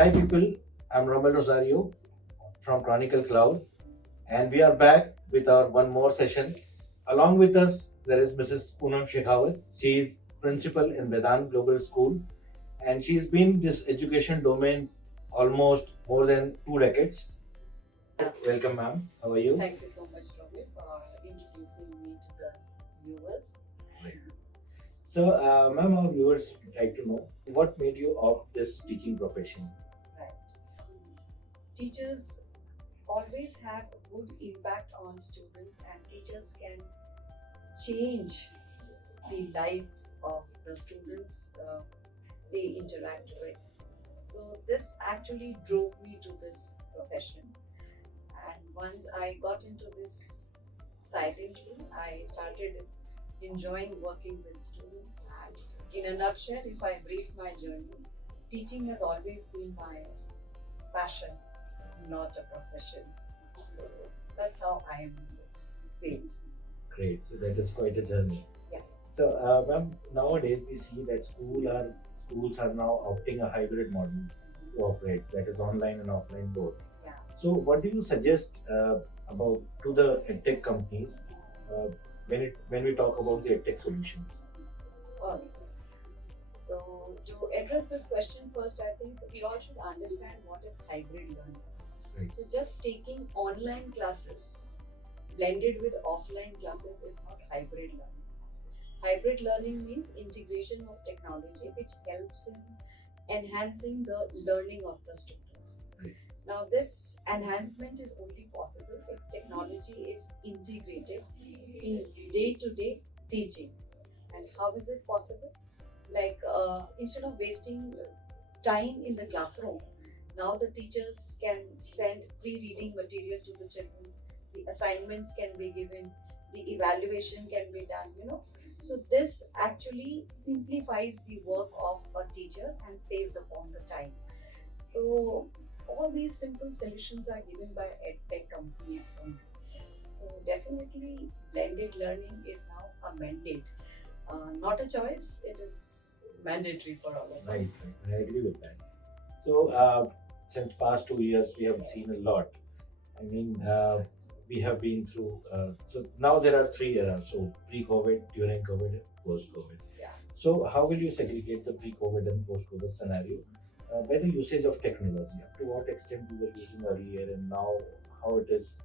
Hi people, I'm Roman Rosario from Chronicle Cloud, and we are back with our one more session. Along with us, there is Mrs. Poonam Shekhawat. She is principal in Vedaant Global School, and she's been in this education domain almost more than 2 decades. Welcome, ma'am. How are you? Thank you so much, Rohit, for introducing me to the viewers. So, ma'am, our viewers would like to know what made you opt this teaching profession. Right. Teachers always have a good impact on students, and teachers can change the lives of the students they interact with. So, this actually drove me to this profession. And once I got into this silently, I started enjoying working with students. And in a nutshell, if I brief my journey, teaching has always been my passion, not a profession. So that's how I am in this field. Great. So that is quite a journey. Yeah. So, ma'am, nowadays we see that schools are now opting a hybrid model to operate, that is online and offline both. Yeah. So, what do you suggest about to the edtech companies uh, when we talk about the edtech solutions? All right. So to address this question first, I think we all should understand what is hybrid learning. Right. So just taking online classes blended with offline classes is not hybrid learning. Hybrid learning means integration of technology which helps in enhancing the learning of the students. Right. Now, this enhancement is only possible if technology is integrated in day to day teaching. And how is it possible? Like, instead of wasting time in the classroom, now the teachers can send pre reading material to the children, the assignments can be given, the evaluation can be done. So, this actually simplifies the work of a teacher and saves upon the time. So, all these simple solutions are given by edtech companies only. So, definitely, blended learning is now a mandate. Not a choice, it is mandatory for all of Right, us. right. I agree with that. So, since past 2 years, we have seen a lot. I mean, we have been through. So now there are three eras. So pre-COVID, during COVID, and post-COVID. Yeah. So how will you segregate the pre-COVID and post-COVID scenario by the usage of technology? Up to what extent we were using earlier, and now how it is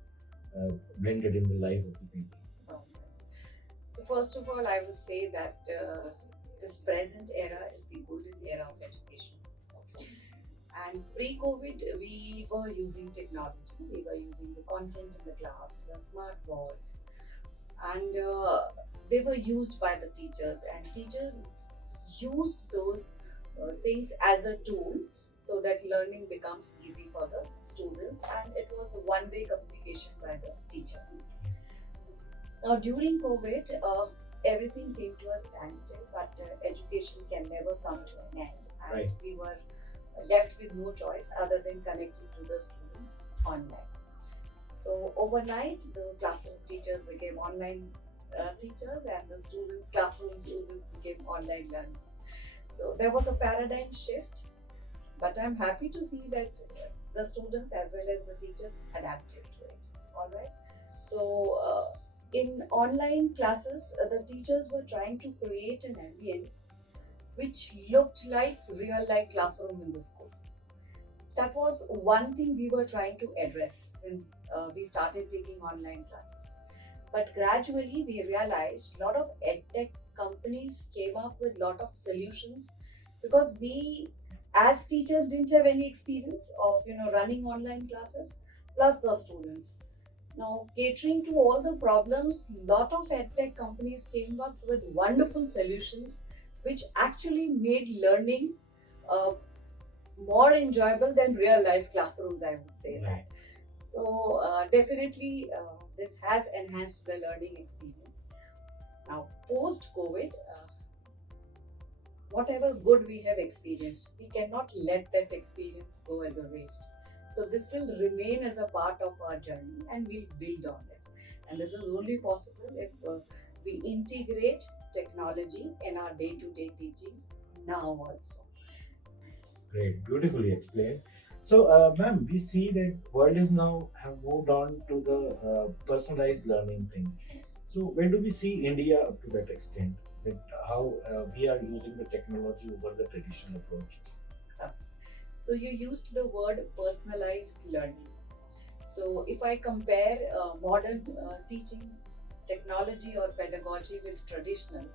blended in the life of the people. Um, So, first of all, I would say that this present era is the golden era of education. And pre-COVID, we were using technology. We were using the content in the class, the smart boards, and they were used by the teachers. And teachers used those things as a tool so that learning becomes easy for the students. And it was a one-way communication by the teacher. Now, during COVID, everything came to a standstill, but education can never come to an end. And Right. we were left with no choice other than connecting to the students online. So, overnight, the classroom teachers became online teachers, and the classroom students became online learners. So, there was a paradigm shift, but I'm happy to see that the students as well as the teachers adapted to it. All right. So, in online classes, the teachers were trying to create an ambience which looked like real life classroom in the school. That was one thing we were trying to address when we started taking online classes. But gradually we realized a lot of edtech companies came up with a lot of solutions because we as teachers didn't have any experience of running online classes plus the students. Now, catering to all the problems, lot of edtech companies came up with wonderful solutions, which actually made learning uh, more enjoyable than real life classrooms. I would say that. Right. So definitely, this has enhanced the learning experience. Now, post COVID, whatever good we have experienced, we cannot let that experience go as a waste. So this will remain as a part of our journey and we'll build on it. And this is only possible if we integrate technology in our day-to-day teaching now also. Great, beautifully explained. So, ma'am, we see that world is now have moved on to the personalized learning thing. So, where do we see India up to that extent? That how we are using the technology over the traditional approach? Uh, So you used the word personalized learning. So if I compare modern teaching technology or pedagogy with traditional,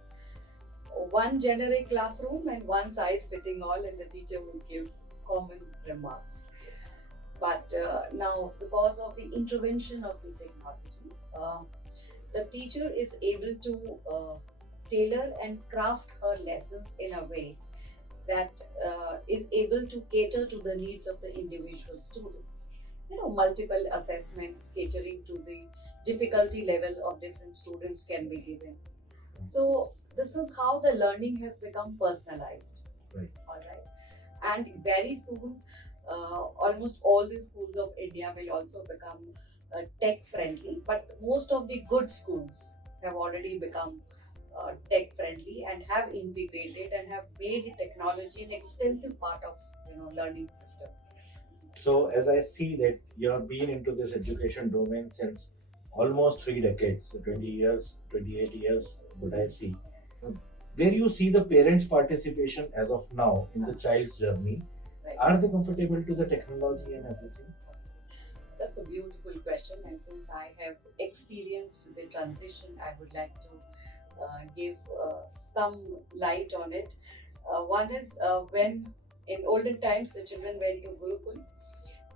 one generic classroom and one size fitting all, and the teacher will give common remarks. But now, because of the intervention of the technology, the teacher is able to tailor and craft her lessons in a way that is able to cater to the needs of the individual students. Multiple assessments catering to the difficulty level of different students can be given. So this is how the learning has become personalized. Right. All right. And very soon, almost all the schools of India will also become tech friendly. But most of the good schools have already become tech friendly and have integrated and have made technology an extensive part of learning system. So, as I see that you have been into this education domain since almost 3 decades, so 20 years, 28 years, what I see. Where you see the parents' participation as of now in the child's journey, Right. are they comfortable to the technology and everything? That's a beautiful question, and since I have experienced the transition, I would like to give some light on it. One is when in olden times the children were in Gurukul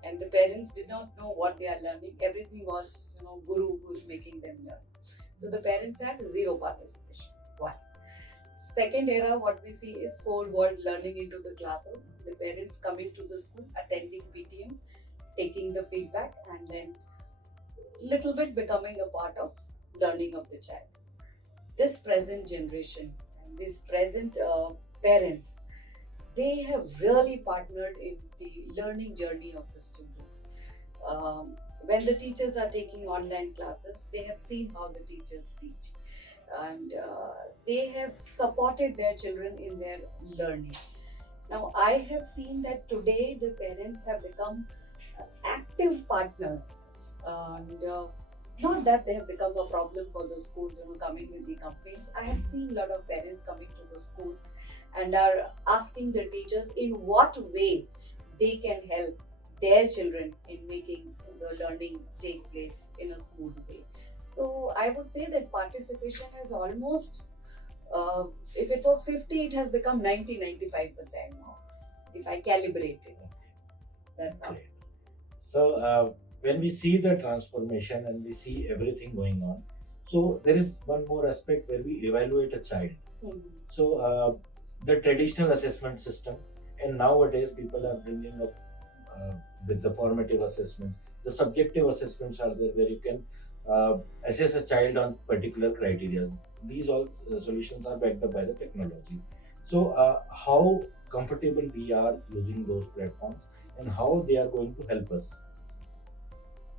and the parents did not know what they are learning. Everything was, Guru who's making them learn. So the parents had zero participation. One. Second era, what we see is whole world learning into the classroom. The parents coming to the school, attending PTM, taking the feedback, and then little bit becoming a part of learning of the child. This present generation and these present parents, they have really partnered in the learning journey of the students. When the teachers are taking online classes, they have seen how the teachers teach, and they have supported their children in their learning. Now, I have seen that today the parents have become active partners, and not that they have become a problem for the schools, coming with the complaints. I have seen a lot of parents coming to the schools and are asking the teachers in what way they can help their children in making the learning take place in a smooth way. So I would say that participation is almost, if it was 50, it has become 90-95% now, if I calibrate it. That's how. Great. So, when we see the transformation and we see everything going on, so there is one more aspect where we evaluate a child. Mhm. So, the traditional assessment system, and nowadays people are bringing up with the formative assessment. The subjective assessments are there where you can assess a child on particular criteria. These all solutions are backed up by the technology. So, how comfortable we are using those platforms and how they are going to help us.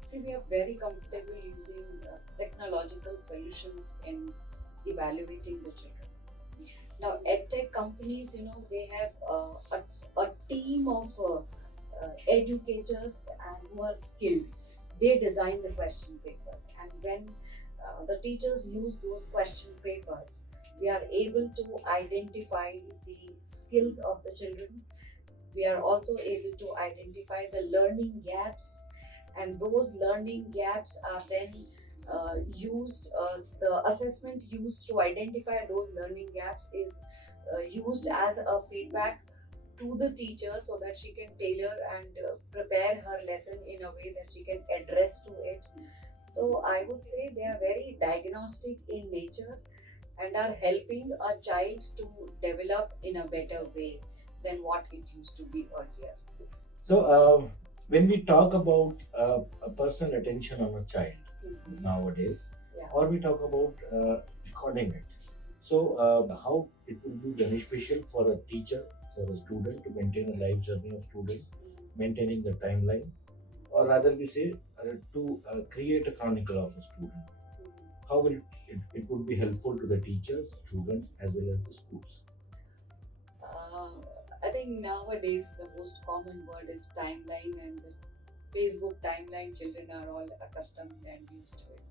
See, we are very comfortable using technological solutions in evaluating the children. Now, edtech companies, they have a team of educators and who are skilled. They design the question papers, and when the teachers use those question papers, we are able to identify the skills of the children. We are also able to identify the learning gaps, and those learning gaps are then the assessment used to identify those learning gaps is used as a feedback to the teacher so that she can tailor and prepare her lesson in a way that she can address to it. So I would say they are very diagnostic in nature and are helping a child to develop in a better way than what it used to be earlier. So, when we talk about a personal attention on a child nowadays, Yeah. or we talk about recording it, so how it will be beneficial for a teacher, for a student to maintain a life journey of student, maintaining the timeline, or rather we say to create a chronicle of a student. How will it would be helpful to the teachers, students, as well as the schools? Uh, I think nowadays the most common word is timeline, and the Facebook timeline, children are all accustomed and used to it.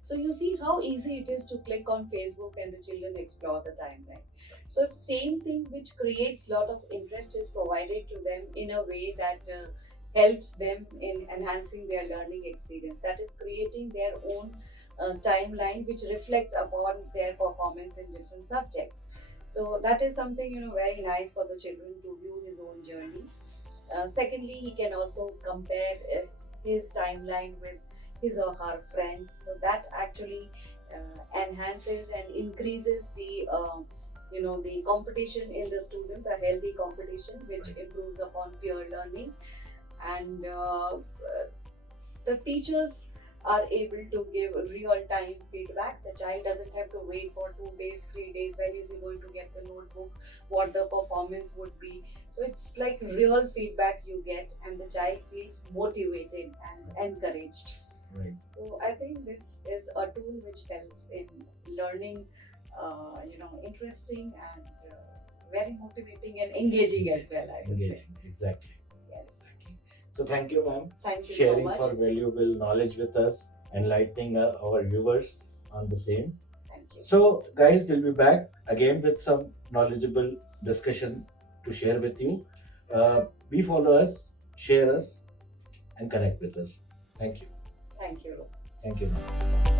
So you see how easy it is to click on Facebook and the children explore the timeline. So if same thing which creates lot of interest is provided to them in a way that helps them in enhancing their learning experience, that is creating their own timeline which reflects upon their performance in different subjects. So that is something, very nice for the children to view his own journey. Secondly, he can also compare his timeline with his or her friends, so that actually enhances and increases the competition in the students, a healthy competition which improves upon peer learning. And the teachers are able to give real time feedback. The child doesn't have to wait for 2 days, 3 days, when is he going to get the notebook, what the performance would be. So it's like real feedback you get, and the child feels motivated and encouraged. Right. So I think this is a tool which helps in learning, interesting and very motivating and engaging as well, I would say. Engagement. Exactly. Yes. Exactly. So thank you, ma'am, Thank you sharing so much. for valuable knowledge with us, enlightening our viewers on the same. Thank you. So, guys, we'll be back again with some knowledgeable discussion to share with you. Be follow us, share us, and connect with us. Thank you. Thank you. Thank you, ma'am.